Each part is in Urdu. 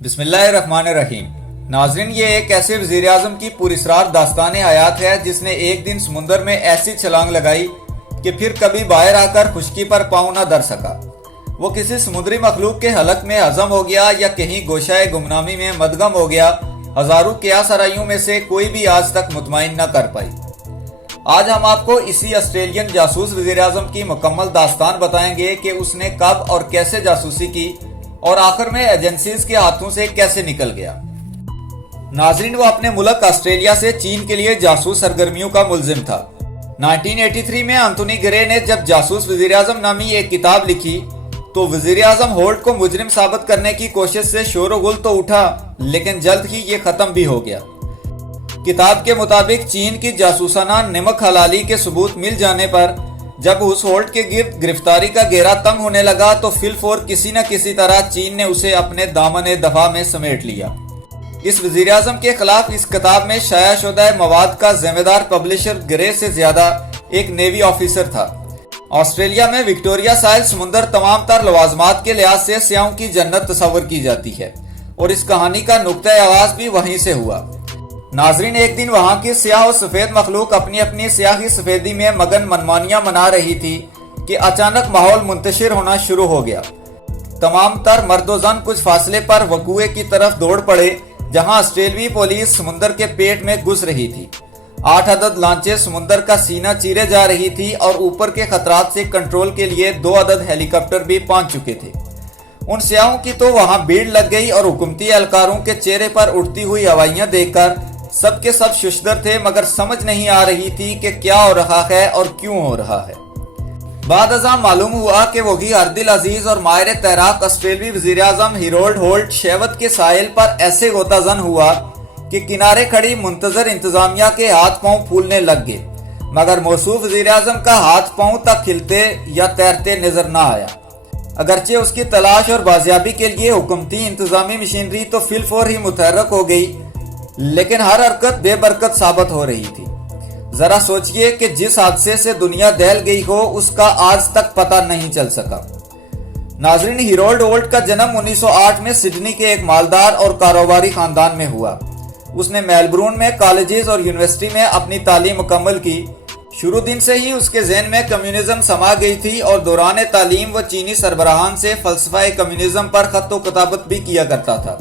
بسم اللہ الرحمن الرحیم۔ ناظرین، یہ ایک ایسے وزیر اعظم کی پراسرار داستان حیات ہے جس نے ایک دن سمندر میں ایسی چھلانگ لگائی کہ پھر کبھی باہر آ کر خشکی پر پاؤں نہ در سکا۔ وہ کسی سمندری مخلوق کے حلق میں ہضم ہو گیا یا کہیں گوشہ گمنامی میں مدغم ہو گیا، ہزاروں قیاس آرائیوں میں سے کوئی بھی آج تک مطمئن نہ کر پائی۔ آج ہم آپ کو اسی آسٹریلین جاسوس وزیر اعظم کی مکمل داستان بتائیں گے کہ اس نے کب اور کیسے جاسوسی کی اور آخر میں ایجنسیز کے ہاتھوں سے کیسے نکل گیا۔ ناظرین، وہ اپنے ملک آسٹریلیا سے چین کے لیے جاسوس سرگرمیوں کا ملزم تھا۔ 1983 میں انتونی گرے نے جب جاسوس وزیر اعظم نامی ایک کتاب لکھی تو وزیر اعظم ہولٹ کو مجرم ثابت کرنے کی کوشش سے شور و گل تو اٹھا، لیکن جلد ہی یہ ختم بھی ہو گیا۔ کتاب کے مطابق چین کی جاسوسانہ نمک حلالی کے ثبوت مل جانے پر جب اس ہولٹ کے گرد گرفتاری کا گھیرا تنگ ہونے لگا تو فی الفور کسی نہ کسی طرح چین نے اسے اپنے دامن دفاع میں سمیٹ لیا۔ اس وزیر اعظم کے خلاف اس کتاب میں شائع شدہ مواد کا ذمہ دار پبلشر گرے سے زیادہ ایک نیوی آفیسر تھا۔ آسٹریلیا میں وکٹوریا ساحل سمندر تمام تر لوازمات کے لحاظ سے سیاحوں کی جنت تصور کی جاتی ہے، اور اس کہانی کا نقطۂ آغاز بھی وہیں سے ہوا۔ ناظرین، ایک دن وہاں کی سیاہ و سفید مخلوق اپنی اپنی سیاہی سفیدی میں مگن منمانیاں منا رہی تھی کہ اچانک ماحول منتشر ہونا شروع ہو گیا۔ تمام تر مرد و زن کچھ فاصلے پر وقوعے کی طرف دوڑ پڑے جہاں آسٹریلوی پولیس سمندر کے پیٹ میں گھس رہی تھی۔ 8 عدد لانچیں سمندر کا سینہ چیرے جا رہی تھی اور اوپر کے خطرات سے کنٹرول کے لیے 2 عدد ہیلی کاپٹر بھی پہنچ چکے تھے۔ ان سیاحوں کی تو وہاں بھیڑ لگ گئی اور حکومتی اہلکاروں کے چہرے پر اڑتی ہوئی ہوائیاں دیکھ کر سب کے سب ششدر تھے، مگر سمجھ نہیں آ رہی تھی کہ کیا ہو رہا ہے اور کیوں ہو رہا ہے۔ بعد ازاں معلوم ہوا کہ وہی ہردل عزیز اور ماہر تیراک آسٹریلوی وزیر اعظم ہیرولڈ ہولٹ شیوت کے ساحل پر ایسے غوطہ زن ہوا کہ کنارے کھڑی منتظر انتظامیہ کے ہاتھ پاؤں پھولنے لگ گئے، مگر موصوف وزیر اعظم کا ہاتھ پاؤں تک کھلتے یا تیرتے نظر نہ آیا۔ اگرچہ اس کی تلاش اور بازیابی کے لیے حکومتی انتظامی مشینری تو فی الفور ہی متحرک ہو گئی، لیکن ہر حرکت بے برکت ثابت ہو رہی تھی۔ ذرا سوچئے کہ جس حادثے سے دنیا دہل گئی ہو اس کا آج تک پتہ نہیں چل سکا۔ ناظرین، ہیرولڈ ہولٹ کا جنم 1908 میں سڈنی کے ایک مالدار اور کاروباری خاندان میں ہوا۔ اس نے میلبورن میں کالجز اور یونیورسٹی میں اپنی تعلیم مکمل کی۔ شروع دن سے ہی اس کے ذہن میں کمیونزم سما گئی تھی اور دوران تعلیم وہ چینی سربراہان سے فلسفہ کمیونزم پر خط و کتابت بھی کیا کرتا تھا۔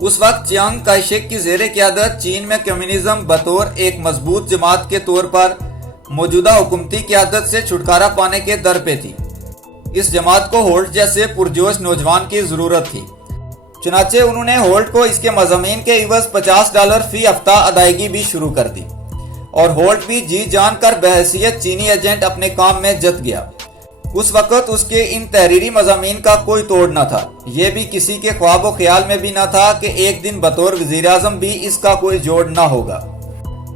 اس وقت چیانگ کائی شیک کی زیر قیادت چین میں کمیونزم بطور ایک مضبوط جماعت کے طور پر موجودہ حکومتی قیادت سے چھٹکارا پانے کے در پہ تھی۔ اس جماعت کو ہولٹ جیسے پرجوش نوجوان کی ضرورت تھی، چنانچہ انہوں نے ہولٹ کو اس کے مضامین کے عوض $50 فی ہفتہ ادائیگی بھی شروع کر دی، اور ہولٹ بھی جی جان کر بحیثیت چینی ایجنٹ اپنے کام میں جت گیا۔ اس وقت اس کے ان تحریری مضامین کا کوئی توڑ نہ تھا۔ یہ بھی کسی کے خواب و خیال میں بھی نہ تھا کہ ایک دن بطور وزیر اعظم بھی اس کا کوئی جوڑ نہ ہوگا۔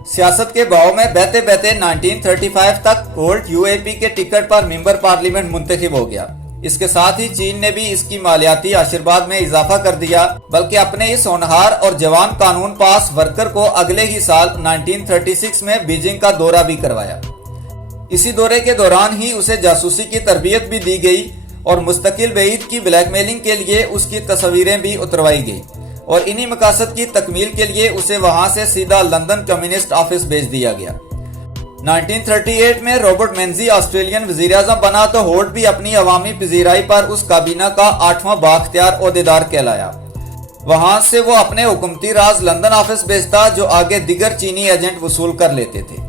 سیاست کے بہاؤ میں بہتے بہتے 1935 تک ہولٹ UAP کے ٹکٹ پر ممبر پارلیمنٹ منتخب ہو گیا۔ اس کے ساتھ ہی چین نے بھی اس کی مالیاتی آشرواد میں اضافہ کر دیا، بلکہ اپنے اس ہونہار اور جوان قانون پاس ورکر کو اگلے ہی سال 1936 میں بیجنگ کا دورہ بھی کروایا۔ اسی دورے کے دوران ہی اسے جاسوسی کی تربیت بھی دی گئی اور مستقل بعید کی بلیک میلنگ کے لیے اس کی تصاویریں بھی اتروائی گئی، اور انہی مقاصد کی تکمیل کے لیے اسے وہاں سے سیدھا لندن کمیونسٹ آفس بھیج دیا گیا۔ 1938 میں رابرٹ مینزی آسٹریلین وزیر اعظم بنا تو ہولٹ بھی اپنی عوامی پذیرائی پر اس کابینہ کا 8واں بااختیار عہدیدار کہلایا۔ وہاں سے وہ اپنے حکومتی راز لندن آفس بھیجتا جو آگے دیگر چینی ایجنٹ وصول کر لیتے تھے۔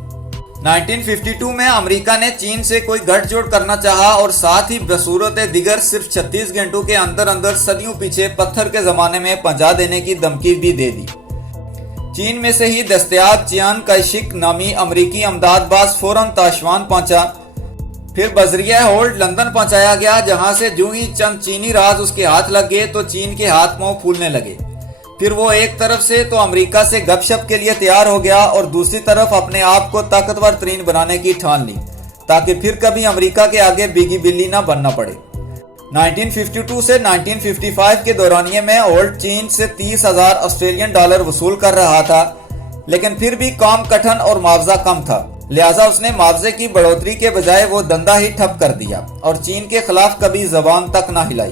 1952 میں امریکہ نے چین سے کوئی گٹھ جوڑ کرنا چاہا اور ساتھ ہی بصورت دیگر صرف 36 گھنٹوں کے اندر اندر صدیوں پیچھے پتھر کے زمانے میں پہنچا دینے کی دھمکی بھی دے دی۔ چین میں سے ہی دستیاب چیانگ کائی شیک نامی امریکی امداد باز فوراً تاشوان پہنچا، پھر بذریعہ ہولٹ لندن پہنچایا گیا، جہاں سے جو ہی چند چینی راز اس کے ہاتھ لگ گئے تو چین کے ہاتھ پاؤں پھولنے لگے۔ پھر وہ ایک طرف سے تو امریکہ سے گپ شپ کے لیے تیار ہو گیا اور دوسری طرف اپنے آپ کو طاقتور ترین بنانے کی ٹھان لی تاکہ پھر کبھی امریکہ کے آگے بیگی بلی نہ بننا پڑے۔ 1952 سے 1955 کے دورانیے میں ہولٹ چین سے $30,000 آسٹریلین ڈالر وصول کر رہا تھا، لیکن پھر بھی کام کٹھن اور معاوضہ کم تھا، لہٰذا اس نے معاوضے کی بڑھوتری کے بجائے وہ دندہ ہی ٹھپ کر دیا اور چین کے خلاف کبھی زبان تک نہ ہلائی۔